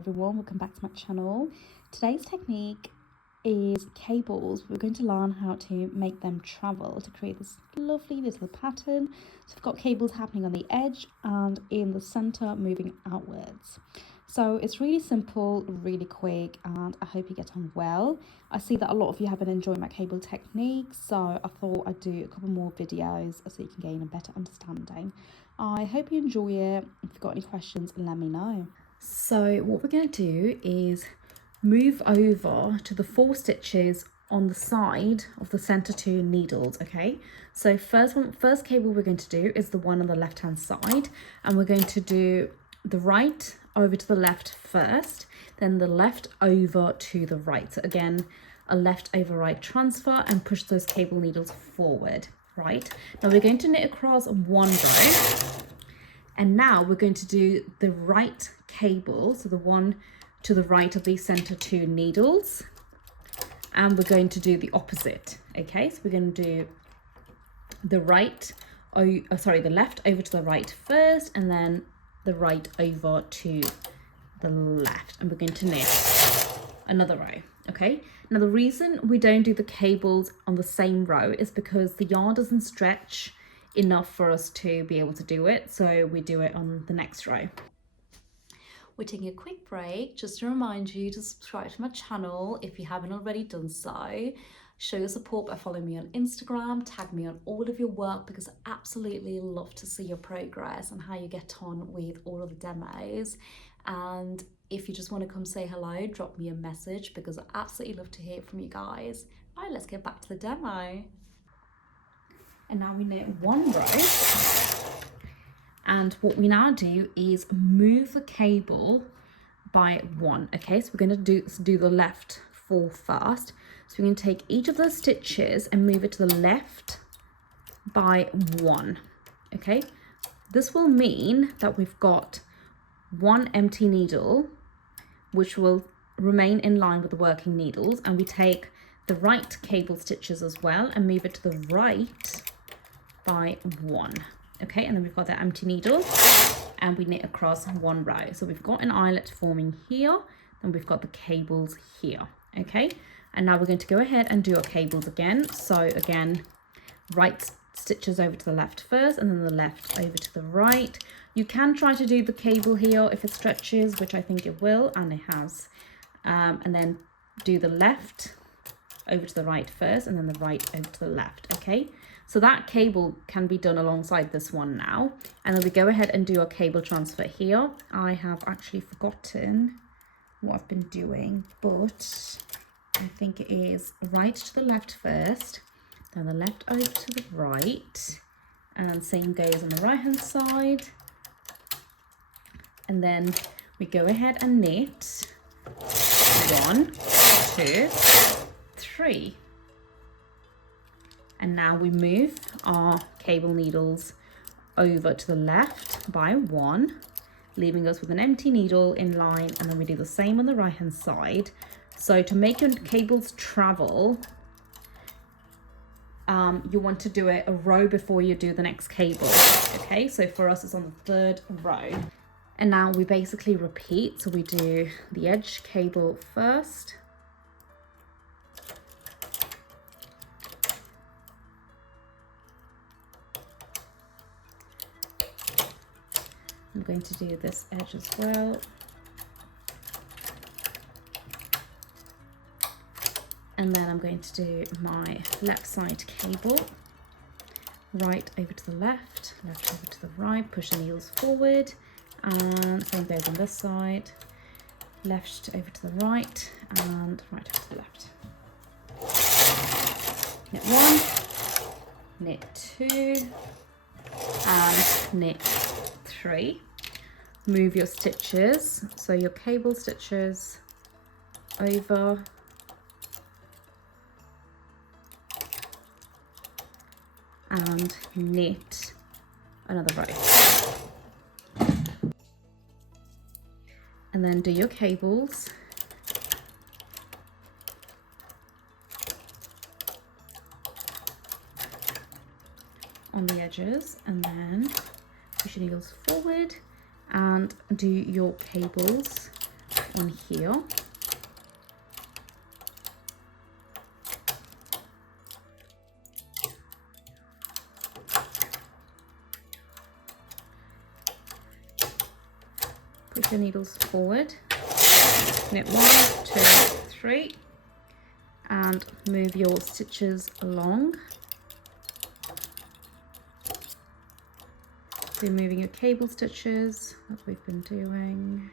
everyone, welcome back to my channel. Today's technique is cables. We're going to learn how to make them travel to create this lovely little pattern. So we've got cables happening on the edge and in the center moving outwards. So it's really simple, really quick, and I hope you get on well. I see that a lot of you have been enjoying my cable technique, so I thought I'd do a couple more videos so you can gain a better understanding. I hope you enjoy it. If you've got any questions, let me know. So what we're going to do is move over to the 4 stitches on the side of the center 2 needles. Okay, so first cable we're going to do is the one on the left hand side, and we're going to do the right over to the left first, then the left over to the right. So again, a left over right transfer, and push those cable needles forward. Right, now we're going to knit across 1 row, and now we're going to do the right cable, so the one to the right of these center 2 needles, and we're going to do the opposite. Okay, so we're going to do the left over to the right first, and then the right over to the left, and we're going to knit another row. Okay, now the reason we don't do the cables on the same row is because the yarn doesn't stretch enough for us to be able to do it, so we do it on the next row. We're taking a quick break just to remind you to subscribe to my channel if you haven't already done so. Show your support by following me on Instagram, tag me on all of your work, because I absolutely love to see your progress and how you get on with all of the demos. And if you just want to come say hello, drop me a message, because I absolutely love to hear from you guys. All right, let's get back to the demo. And now we knit 1 row. And what we now do is move the cable by 1. Okay, so we're going to do the left 4 first. So we're going to take each of those stitches and move it to the left by 1. Okay, this will mean that we've got 1 empty needle, which will remain in line with the working needles, and we take the right cable stitches as well and move it to the right by 1. Okay, and then we've got that empty needle and we knit across 1 row. So we've got an eyelet forming here, and we've got the cables here. Okay, and now we're going to go ahead and do our cables again. So again, right stitches over to the left first, and then the left over to the right. You can try to do the cable here if it stretches, which I think it will, and it has. And then do the left over to the right first, and then the right over to the left. Okay, so that cable can be done alongside this one now, and then we go ahead and do our cable transfer here. I have actually forgotten what I've been doing, but I think it is right to the left first, then the left over to the right, and then same goes on the right hand side. And then we go ahead and knit 1, 2, 3. And now we move our cable needles over to the left by 1, leaving us with an empty needle in line, and then we do the same on the right hand side. So to make your cables travel, you want to do it a row before you do the next cable. Okay, so for us it's on the 3rd row. And now we basically repeat. So we do the edge cable first, I'm going to do this edge as well. And then I'm going to do my left side cable, right over to the left, left over to the right, push the needles forward, and same goes on this side, left over to the right, and right over to the left. Knit 1, knit 2, and knit 3. Move your stitches, so your cable stitches over, and knit another row, and then do your cables on the edges, and then push your needles forward and do your cables in here. Push your needles forward, knit 1, 2, 3, and move your stitches along. So moving your cable stitches, as we've been doing.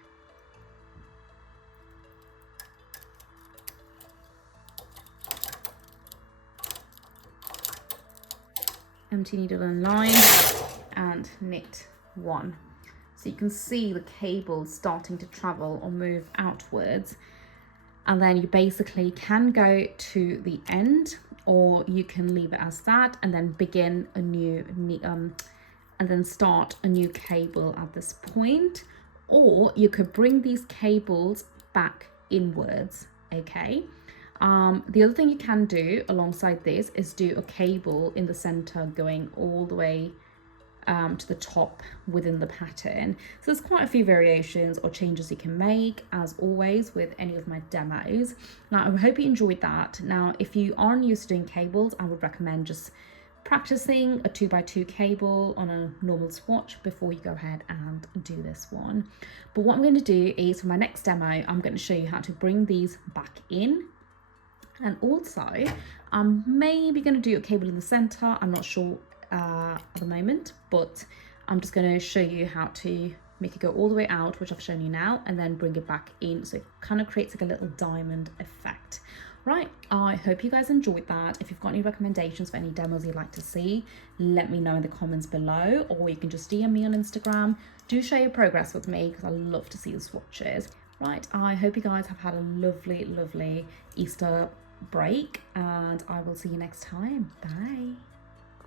Empty needle and line, and knit 1. So you can see the cable starting to travel or move outwards, and then you basically can go to the end, or you can leave it as that and then begin a new and then start a new cable at this point, or you could bring these cables back inwards. Okay, the other thing you can do alongside this is do a cable in the center going all the way to the top within the pattern. So there's quite a few variations or changes you can make, as always with any of my demos. Now I hope you enjoyed that. Now if you aren't used to doing cables, I would recommend just practicing a 2x2 cable on a normal swatch before you go ahead and do this one. But what I'm going to do is, for my next demo, I'm going to show you how to bring these back in. And also I'm maybe going to do a cable in the center. I'm not sure at the moment, but I'm just going to show you how to make it go all the way out, which I've shown you now, and then bring it back in, so it kind of creates like a little diamond effect. Right, I hope you guys enjoyed that. If you've got any recommendations for any demos you'd like to see, let me know in the comments below, or you can just DM me on Instagram. Do share your progress with me, because I love to see the swatches. Right, I hope you guys have had a lovely Easter break, and I will see you next time. Bye.